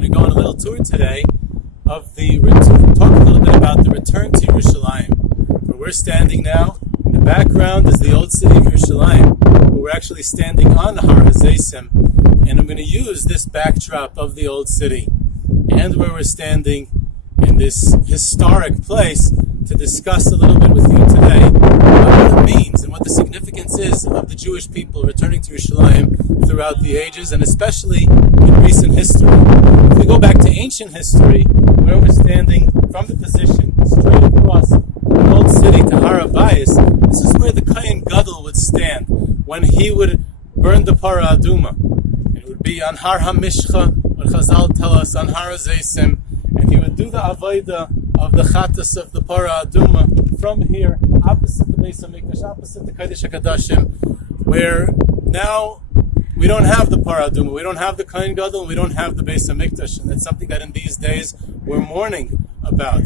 going to go on a little tour today of the return, talk a little bit about the return to Yerushalayim. Where we're standing now, in the background is the old city of Yerushalayim, where we're actually standing on Har HaZeisim, and I'm going to use this backdrop of the old city and where we're standing in this historic place to discuss a little bit with you today about what it means and what the significance is of the Jewish people returning to Yerushalayim throughout the ages, and especially in recent history. If we go back to ancient history, where we're standing from the position straight across the old city to Har HaBayis, this is where the Kohen Gadol would stand when he would burn the Parah Aduma. It would be on Har HaMishcha, what Chazal tell us, on Har HaZeisim, and he would do the Avodah of the Chattas of the Parah Aduma from here, opposite the Beis HaMikdash, opposite the Kodesh HaKodashim, where now we don't have the Parah Aduma, we don't have the Kohen Gadol, we don't have the Beis HaMikdash, and that's something that in these days we're mourning about.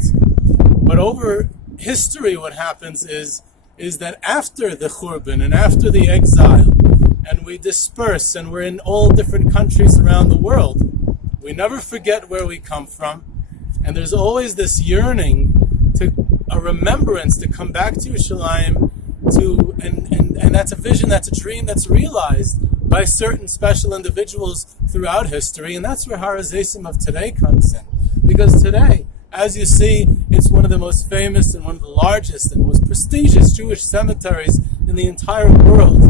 But over history, what happens is that after the Churban and after the exile, and we disperse and we're in all different countries around the world, we never forget where we come from, and there's always this yearning to a remembrance to come back to Yerushalayim, and that's a vision, that's a dream that's realized by certain special individuals throughout history, and that's where Har HaZeisim of today comes in. Because today, as you see, it's one of the most famous and one of the largest and most prestigious Jewish cemeteries in the entire world.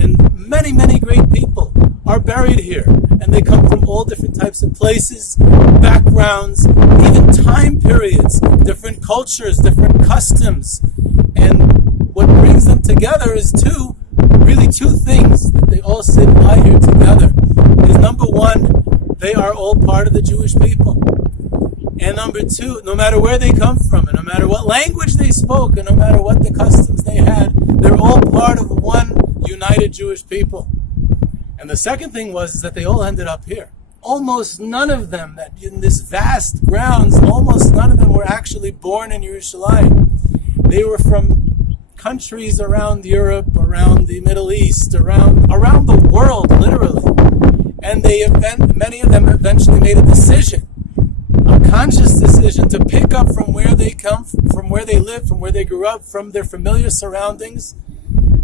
And many, many great people are buried here. And they come from all different types of places, backgrounds, even time periods, different cultures, different customs. And what brings them together is two things that they all sit and lie here together. Is number one, they are all part of the Jewish people. And number two, no matter where they come from, and no matter what language they spoke, and no matter what the customs they had, they're all part of one united Jewish people. And the second thing was that they all ended up here. Almost none of them, that in this vast grounds, almost none of them were actually born in Yerushalayim. They were from countries around Europe, around the Middle East, around the world, literally. And many of them eventually made a decision, a conscious decision, to pick up from where they come from where they live, from where they grew up, from their familiar surroundings.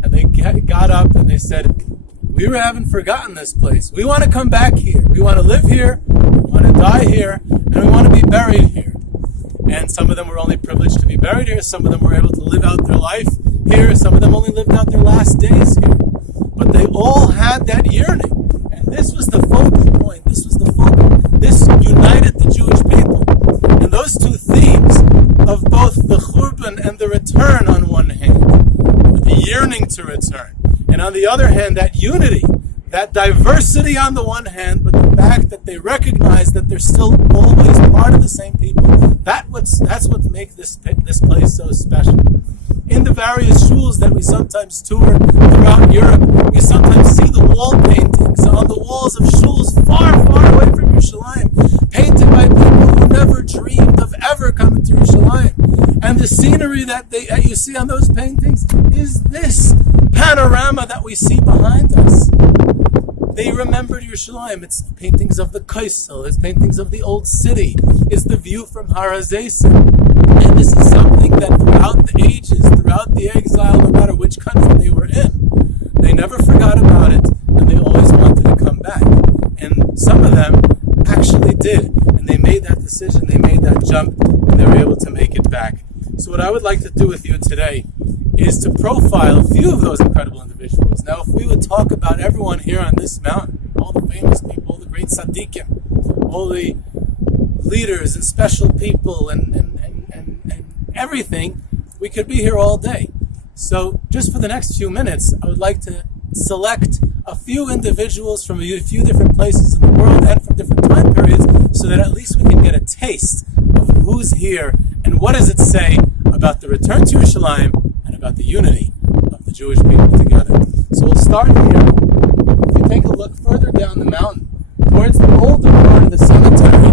And they got up and they said, we haven't forgotten this place. We want to come back here. We want to live here, we want to die here, and we want to be buried here. And some of them were only privileged to be buried here. Some of them were able to live out their life here. Some of them only lived out their last days here. But they all had that yearning. And this was the focal point. This united the Jewish people. And those two themes of both the Churban and the return on one hand, the yearning to return, and on the other hand, that unity, that diversity on the one hand, but the fact that they recognize that they're still always part of the same people, that's what makes this place so special. In the various shuls that we sometimes tour throughout Europe, we sometimes see the wall paintings on the walls of shuls far, far away from Yerushalayim, painted by people who never dreamed of ever coming to Yerushalayim. And the scenery that you see on those paintings is this panorama that we see behind us. They remembered Yerushalayim. It's paintings of the Kaisel, it's paintings of the old city, it's the view from Har HaZeisim. And this is something that throughout the ages, throughout the exile, no matter which country they were in, they never forgot about it, and they always wanted to come back. And some of them actually did, and they made that decision, they made that jump, and they were able to make it back. So what I would like to do with you today is to profile a few of those incredible individuals. Now, if we would talk about everyone here on this mountain, all the famous people, all the great tzaddikim, all the leaders and special people and everything, we could be here all day. So just for the next few minutes, I would like to select a few individuals from a few different places in the world and from different time periods, so that at least we can get a taste of who's here and what does it say about the return to Yerushalayim and about the unity of the Jewish people together. So we'll start here. If you take a look further down the mountain, towards the older part of the cemetery,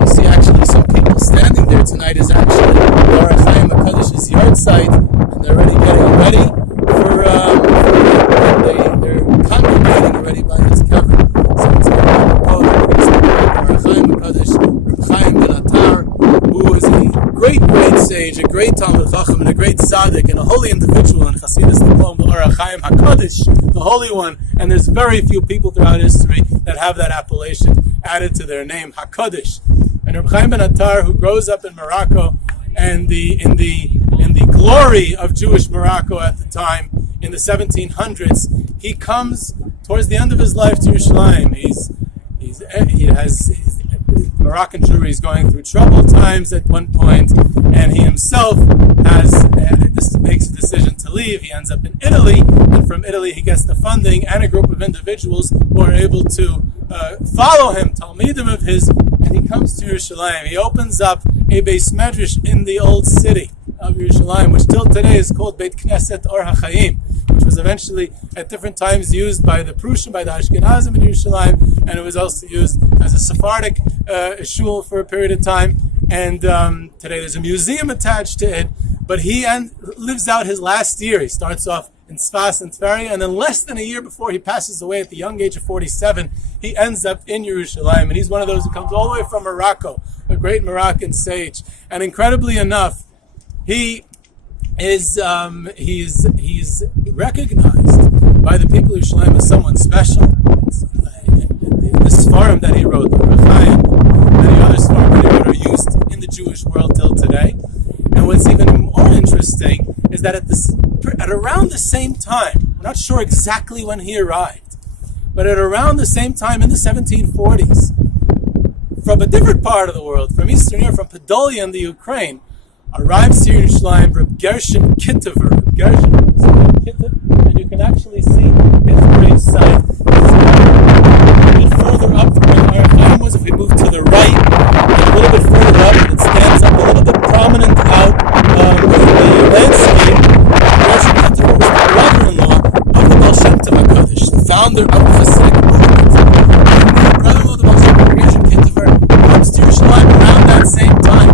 you see actually some people standing there tonight. Is actually HaKodesh's yard site, and they're already getting ready for they're congregating already by this cover. So it's going to be stage, a great Talmid Chacham and a great Tzaddik and a holy individual in Chassidus, they call him the HaKodesh, the Holy One, and there's very few people throughout history that have that appellation added to their name, HaKodesh. And Reb Chaim ben Attar, who grows up in Morocco, and in the glory of Jewish Morocco at the time, in the 1700s, he comes towards the end of his life to Yerushalayim. Moroccan Jewry is going through troubled times at one point, and he himself makes a decision to leave. He ends up in Italy, and from Italy he gets the funding and a group of individuals who are able to follow him, Talmidim of his, and he comes to Yerushalayim. He opens up a Beis Medrash in the old city of Yerushalayim, which till today is called Beit Knesset Or HaChaim, which was eventually at different times used by the Prussian, by the Ashkenazim in Yerushalayim, and it was also used as a Sephardic shul for a period of time. And today there's a museum attached to it. But he lives out his last year. He starts off in Sfas and Tveria, and then less than a year before he passes away at the young age of 47, he ends up in Yerushalayim. And he's one of those who comes all the way from Morocco, a great Moroccan sage. And incredibly enough, he is he's recognized by the people of Yerushalayim as someone special. The Sfarim that he wrote, the Rechaim, and the other Sfarim that he wrote, are used in the Jewish world till today. And what's even more interesting is that at around the same time, we're not sure exactly when he arrived, but at around the same time in the 1740s, from a different part of the world, from Eastern Europe, from Podolia in the Ukraine, arrives here in Yerushalayim Reb Gershwin Kittiver. Reb Gershwin is Kittiver, and you can actually see his grave site. A bit further up from where our time was, if we move to the right, a little bit further up, and it stands up a little bit prominent out in the landscape. Gershwin Kittiver was the brother-in-law of the Baal Shem Tov HaKodesh, the founder of the Hasidic movement. And the brother-in-law of the Baal Shem Tov, Gershwin Kittiver, comes to Yerushalayim around that same time.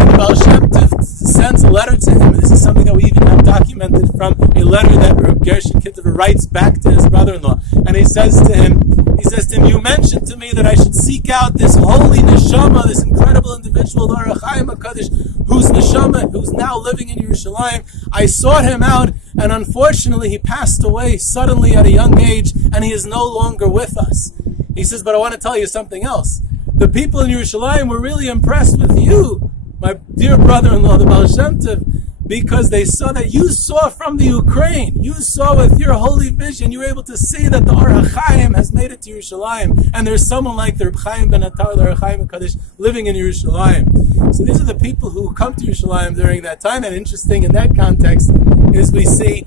And the Baal Shem Tov sends a letter to him, and this is something that we even have documented from a letter that Gershwin Kittiver writes back to his brother-in-law. And he says to him, you mentioned to me that I should seek out this holy neshama, this incredible individual, the HaKodesh, whose neshama, who's now living in Yerushalayim. I sought him out, and unfortunately he passed away suddenly at a young age, and he is no longer with us. He says, but I want to tell you something else. The people in Yerushalayim were really impressed with you, my dear brother-in-law, the Baal Shem Tov, because they saw that you saw from the Ukraine. You saw with your holy vision, you were able to see that the Or HaChaim has made it to Yerushalayim, and there's someone like the Reb Chaim ben Attar, the Or HaChaim HaKodesh, living in Yerushalayim. So these are the people who come to Yerushalayim during that time, and interesting in that context is we see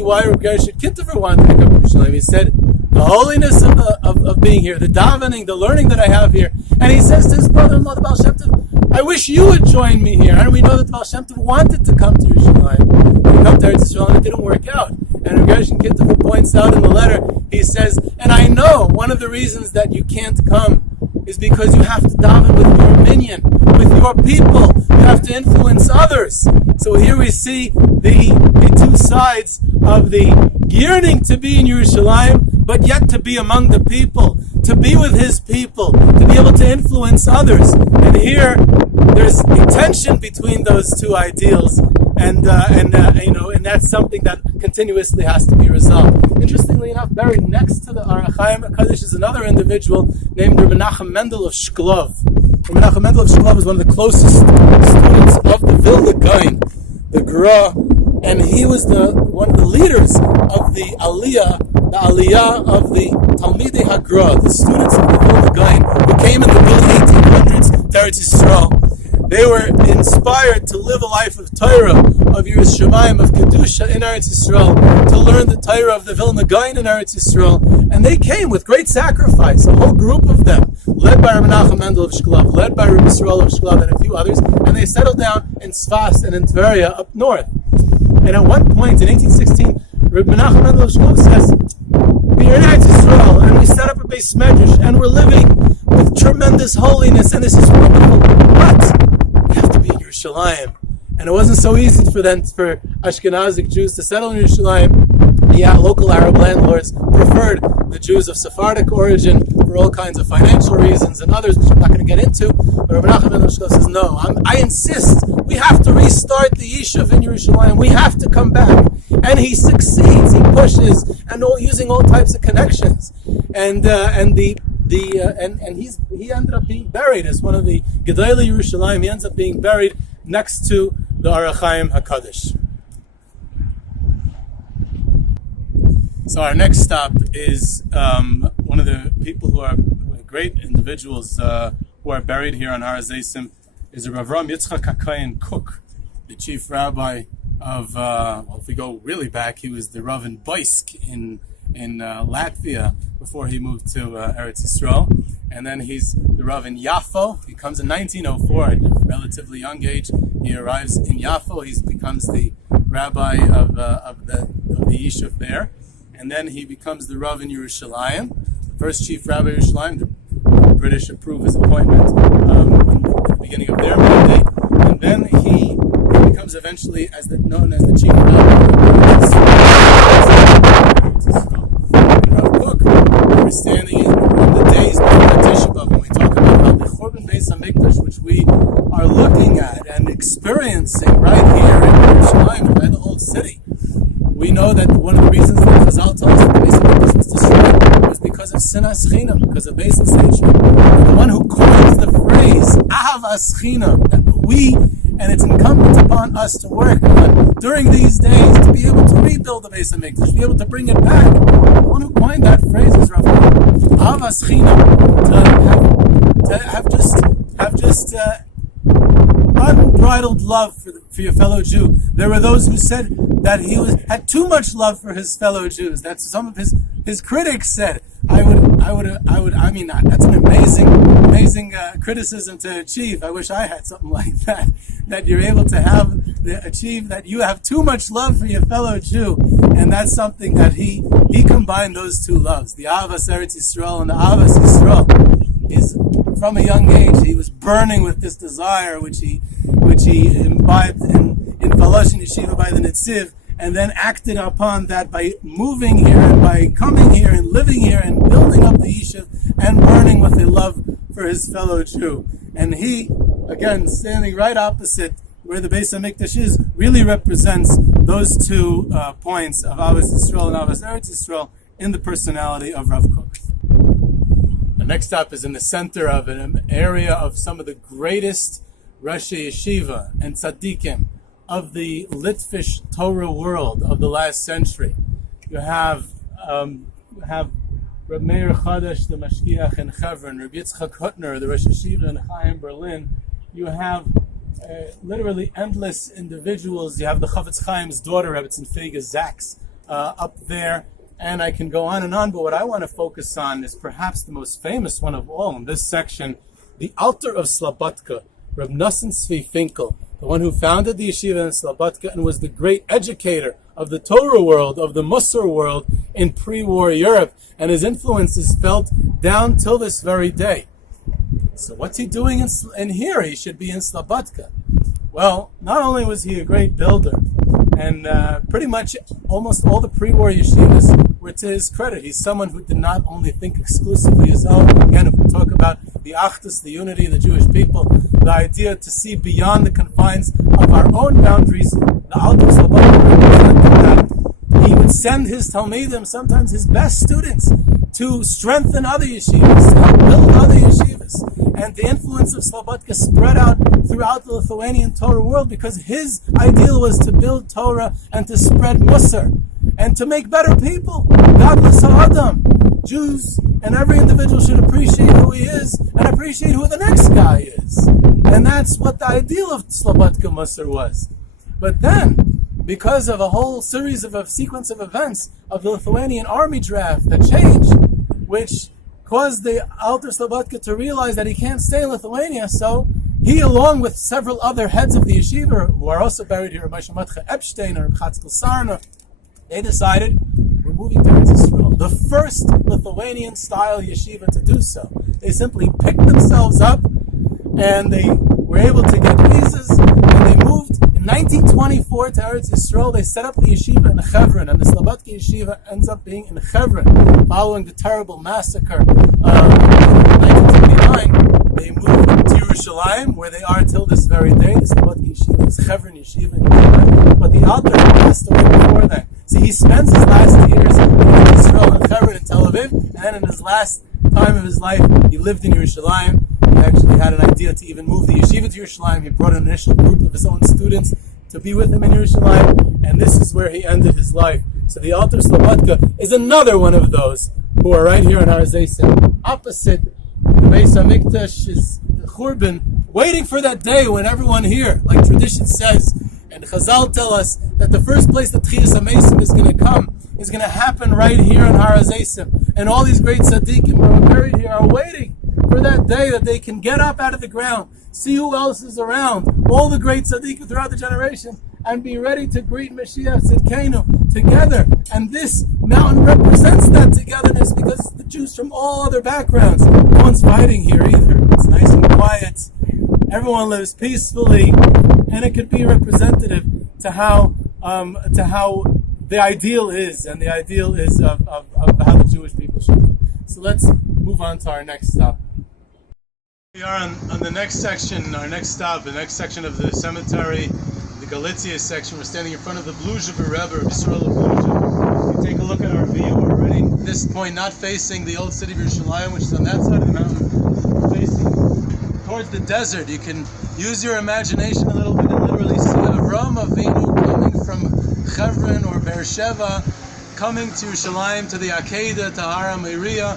why Reb Gershwin Kittiver wanted to come to Yerushalayim. He said, the holiness of being here, the davening, the learning that I have here. And he says to his brother-in-law, the Baal Shem Tov, I wish you would join me here. And we know that the Baal Shem Tov wanted to come to Yerushalayim. He came to Eretz Yisrael and it didn't work out. And Gershwin Kittiver points out in the letter, he says, and I know one of the reasons that you can't come is because you have to daven with your minyan, with your people. You have to influence others. So here we see the two sides of the yearning to be in Yerushalayim, but yet to be among the people, to be with his people, to be able to influence others. And here, there's a tension between those two ideals, and that's something that continuously has to be resolved. Interestingly enough, buried next to the Or HaChaim HaKodesh is another individual named Mendel of Shklov. Mendel of Shklov is one of the closest students of the Vilna Gaon, the Gra, and he was one of the leaders of the Aliyah of the Talmidei HaGra, the students of the Vilna Gaon, who came in the early 1800s to Eretz Yisrael. They were inspired to live a life of Torah, of Yerushalayim, of Kedusha in Eretz Yisrael, to learn the Torah of the Vilna Gaon in Eretz Yisrael, and they came with great sacrifice, a whole group of them, led by Rabbi Mendel of Shklov, led by Rabbi Yisrael of Shklov, and a few others, and they settled down in Sfas and in Tveria up north. And at one point in 1816, Rabbi Mendel of Shklov says, we are in Eretz Yisrael, and we set up a Beis Medrash, and we're living with tremendous holiness, and this is wonderful, but we have to be in Yerushalayim. And it wasn't so easy for Ashkenazic Jews to settle in Yerushalayim. The local Arab landlords preferred the Jews of Sephardic origin for all kinds of financial reasons and others, which I'm not going to get into. But Rabbi Nachman ben Shlomo says, no, I insist. We have to restart the Yishuv in Yerushalayim. We have to come back. And he succeeds. He pushes, and using all types of connections. And he ended up being buried as one of the Gedolei Yerushalayim. He ends up being buried next to the Yeshivat Hakotel. So our next stop is one of the people who are great individuals who are buried here on Har HaZeisim is Rav Yitzchak HaKohen Cook, the Chief Rabbi of, if we go really back, he was the Rav in Boisk in Latvia before he moved to Eretz Yisrael. And then he's the Rav in Yafo. He comes in 1904 at a relatively young age. He arrives in Yafo. He becomes the rabbi of the Yishuv there. And then he becomes the Rav in Yerushalayim, the first Chief Rabbi of Yerushalayim. The British approve his appointment at the beginning of their mandate. And then he becomes eventually known as the Chief Rabbi of Yerushalayim. And Rav Cook, we're standing in the days before Pre-Tisha, when we talk about the Churban Beis HaMikdash, which we are looking at and experiencing right here in Yerushalayim, by the old city. We know that one of the reasons that Chazal tells us that the Beis HaMikdash was destroyed was because of Sinas Chinam, because of Beis HaSeishim. The one who coins the phrase Ahavas Chinam, that we, and it's incumbent upon us to work on during these days to be able to rebuild the Beis HaMikdash, to be able to bring it back. The one who coined that phrase is Rav Cook. Ahavas Chinam, to have just unbridled love for your fellow Jew. There were those who said that he had too much love for his fellow Jews. That's some of his critics said. I mean, that's an amazing criticism to achieve. I wish I had something like that. That you're able to achieve that you have too much love for your fellow Jew, and that's something that he combined those two loves, the Ahavas Eretz Yisrael and the Ahavas Yisrael. Is from a young age he was burning with this desire, which he imbibed in Volozhin Yeshiva by the Netziv, and then acted upon that by moving here and by coming here and living here and building up the Yeshiv and burning with a love for his fellow Jew. And he, again, standing right opposite where the Beis HaMikdash is, really represents those two points of Ahavas Yisrael and Ahavas Eretz Yisrael in the personality of Rav Cook. The next stop is in the center of an area of some of the greatest Rashi Yeshiva and Tzaddikim of the Litvish Torah world of the last century. You have Reb Meir Chodesh, the Mashgiach in Chevron, Reb Yitzchak Hutner, the Rosh Yeshiva in Chaim, Berlin. You have literally endless individuals. You have the Chavetz Chaim's daughter, Rebbetzin Feiga Zaks, up there. And I can go on, but what I want to focus on is perhaps the most famous one of all in this section, the Altar of Slobatka, Reb Nosson Tzvi Finkel, the one who founded the yeshiva in Slobatka and was the great educator of the Torah world, of the Musar world in pre-war Europe, and his influence is felt down till this very day. So what's he doing in here? He should be in Slobatka. Well, not only was he a great builder, and pretty much almost all the pre-war yeshivas were to his credit. He's someone who did not only think exclusively his own. Again, if we talk about the Achdut, the unity of the Jewish people, the idea to see beyond the confines of our own boundaries, the Altar of Slobatka represented that. He would send his Talmidim, sometimes his best students, to strengthen other yeshivas, to help build other yeshivas. And the influence of Slobatka spread out throughout the Lithuanian Torah world because his ideal was to build Torah and to spread Musar and to make better people. Godless Ha'adam. Jews and every individual should appreciate who he is and appreciate who the next guy is. And that's what the ideal of Slobatka Musar was. But then, because of a whole series of a sequence of events of the Lithuanian army draft that changed, which caused the Altar Slobatka to realize that he can't stay in Lithuania, so he, along with several other heads of the yeshiva, who are also buried here, Rabbi Shematcha Epstein or Chatzkel Sarna, they decided, we're moving to Eretz Yisrael. The first Lithuanian-style yeshiva to do so. They simply picked themselves up, and they were able to get visas, and they moved in 1824 to Eretz Yisrael, they set up the yeshiva in Hebron, and the Slobatka yeshiva ends up being in Hebron. Following the terrible massacre of 1929, they moved to Yerushalayim, where they are till this very day. The Slobatka yeshiva is Hebron yeshiva in Hebron, but the Altar passed away before that. See, he spends his last years in Israel, in Hebron, in Tel Aviv, and then in his last time of his life, he lived in Yerushalayim. He actually had an idea to even move the yeshiva to Yerushalayim. He brought an initial group of his own students to be with him in Yerushalayim, and this is where he ended his life. So the Altar of Slobatka is another one of those who are right here in Har Hazeisim. Opposite the Beis HaMikdash is the Churban, waiting for that day when everyone here, like tradition says, and Chazal tell us that the first place that Tchias HaMeisim is going to come is going to happen right here in Har Hazeisim. And all these great tzaddikim who are buried here are waiting for that day that they can get up out of the ground, see who else is around, all the great tzaddikim throughout the generation, and be ready to greet Mashiach Tzidkenu together. And this mountain represents that togetherness, because it's the Jews from all other backgrounds. No one's fighting here either. It's nice and quiet. Everyone lives peacefully, and it could be representative to how the ideal is, and the ideal is of how the Jewish people should live. So let's move on to our next stop. We are on the next section, our next stop, the next section of the cemetery, the Galicia section. We're standing in front of the Bluzha Rebbe, of Yisrael Bluzha. If you take a look at our view, we're already at this point not facing the old city of Yerushalayim, which is on that side of the mountain, facing towards the desert. You can use your imagination a little bit and literally see Avraham Avinu coming from Hebron or Beersheba, coming to Yerushalayim, to the Akedah, to Har HaMoriah,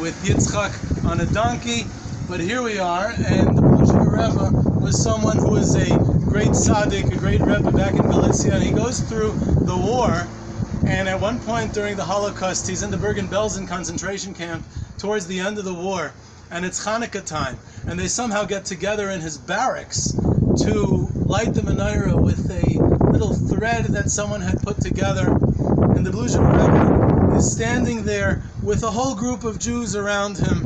with Yitzchak on a donkey. But here we are, and the Bluzha Rebbe was someone who was a great tzaddik, a great Rebbe back in Galicia, and he goes through the war, and at one point during the Holocaust, he's in the Bergen-Belsen concentration camp towards the end of the war, and it's Hanukkah time, and they somehow get together in his barracks to light the menorah with a little thread that someone had put together, and the Bluzha Rebbe is standing there with a whole group of Jews around him,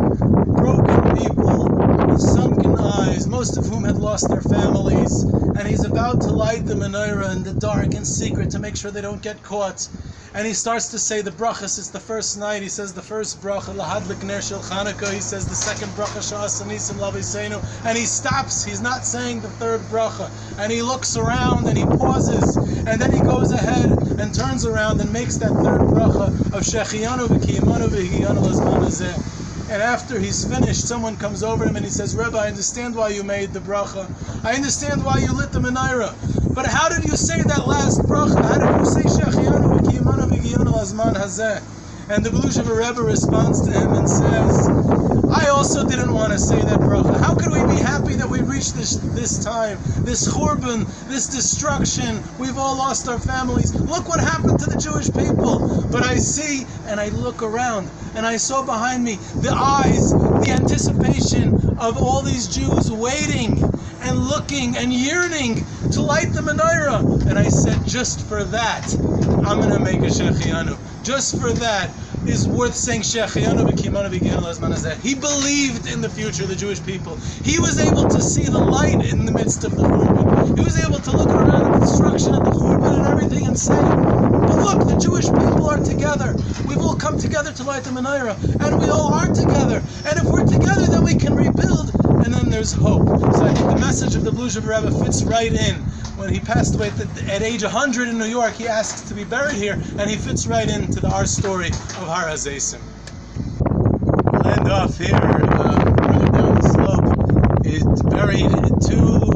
broken people with sunken eyes, most of whom had lost their families, and he's about to light the menorah in the dark and secret to make sure they don't get caught. And he starts to say the brachas. It's the first night. He says the first bracha, lahadlik ner shel Chanukah. He says the second bracha, sha'asa nisim laviseinu. And he stops. He's not saying the third bracha. And he looks around and he pauses. And then he goes ahead and turns around and makes that third bracha of shechianu v'kiyimanu v'higiyanu lazman hazeh. And after he's finished, someone comes over to him and he says, Rebbe, I understand why you made the bracha. I understand why you lit the menorah. But how did you say that last bracha? How did you say shechianu v'kiyimanu v'higiyanu lazman hazeh? And the Bluzha Rebbe responds to him and says, I also didn't want to say that bracha. How could we be happy that we reached this time, this churban, this destruction? We've all lost our families. Look what happened to the Jewish people. But I see, and I look around, and I saw behind me the eyes, the anticipation of all these Jews waiting and looking and yearning to light the menorah. And I said, just for that, I'm going to make a shechianu. Just for that is worth saying shechianu v'kiyimanu v'higiyanu lazman hazeh. He believed in the future of the Jewish people. He was able to see the light in the midst of the churban. He was able to look around the destruction of the churban and everything and say, but look, the Jewish people are together. We've all come together to light the menorah, and we all are together. And if we're together, then we can rebuild, and then there's hope. So I think the message of the Bluzha Rebbe fits right in. When he passed away at age 100 in New York, he asked to be buried here, and he fits right into our story of Har Hazeisim. We'll end off here, further down the slope. It's buried two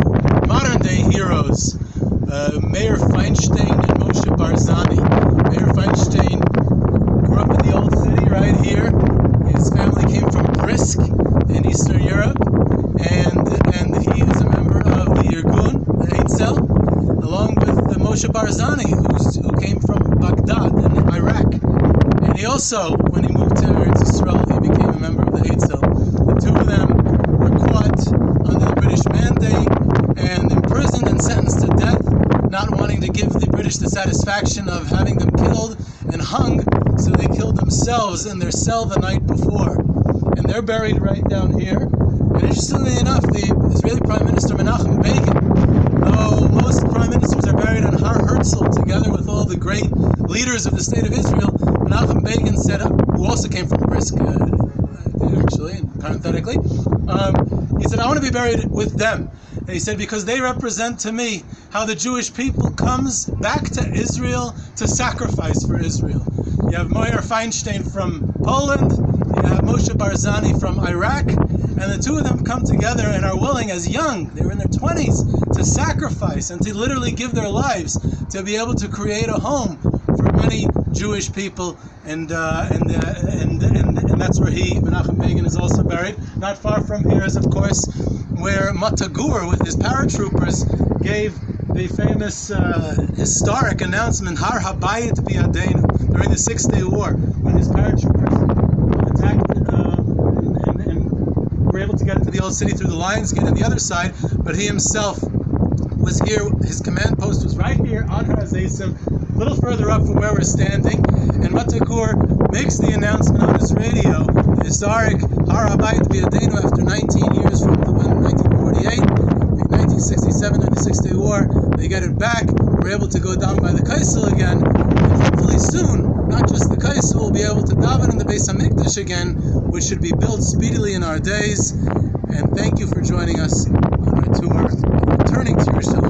modern-day heroes, Meir Feinstein and Moshe Barzani. Meir Feinstein grew up in the old city right here. His family came from Brisk in Eastern Europe, and he is a member of the Irgun, the Eitzel, along with the Moshe Barzani, who came from Baghdad in Iraq. And he also, when he moved to Eretz Yisrael, he became a member of the Eitzel. The two of them were caught under the British mandate and imprisoned and sentenced to death, not wanting to give the British the satisfaction of having them killed and hung, so they killed themselves in their cell the night before. And they're buried right down here. And interestingly enough, the Israeli Prime Minister Menachem Begin, though most Prime rulers of the state of Israel, Menachem Begin said, who also came from Brisk, actually, parenthetically, he said, I want to be buried with them. And he said, because they represent to me how the Jewish people comes back to Israel to sacrifice for Israel. You have Moyer Feinstein from Poland, you have Moshe Barzani from Iraq, and the two of them come together and are willing, as young, they were in their 20s, to sacrifice and to literally give their lives to be able to create a home for many Jewish people, and that's where Menachem Begin, is also buried. Not far from here is, of course, where Matagur with his paratroopers gave the famous historic announcement, Har Habayit Bi'adeinu, during the 6-Day War, when his paratroopers attacked and were able to get into the old city through the Lions Gate on the other side, but he himself was here. His command post was right here on Har HaZeisim, a little further up from where we're standing, and Matagur makes the announcement on his radio, the historic Har Habayit Bi'adeinu, after 19 years from 1948, 1967, during the 6-Day War. They get it back. We're able to go down by the Kaisel again, and hopefully soon, not just the Kaisel, we'll be able to daven in the Beis HaMikdash again, which should be built speedily in our days. And thank you for joining us on our tour, returning to Yerushalayim.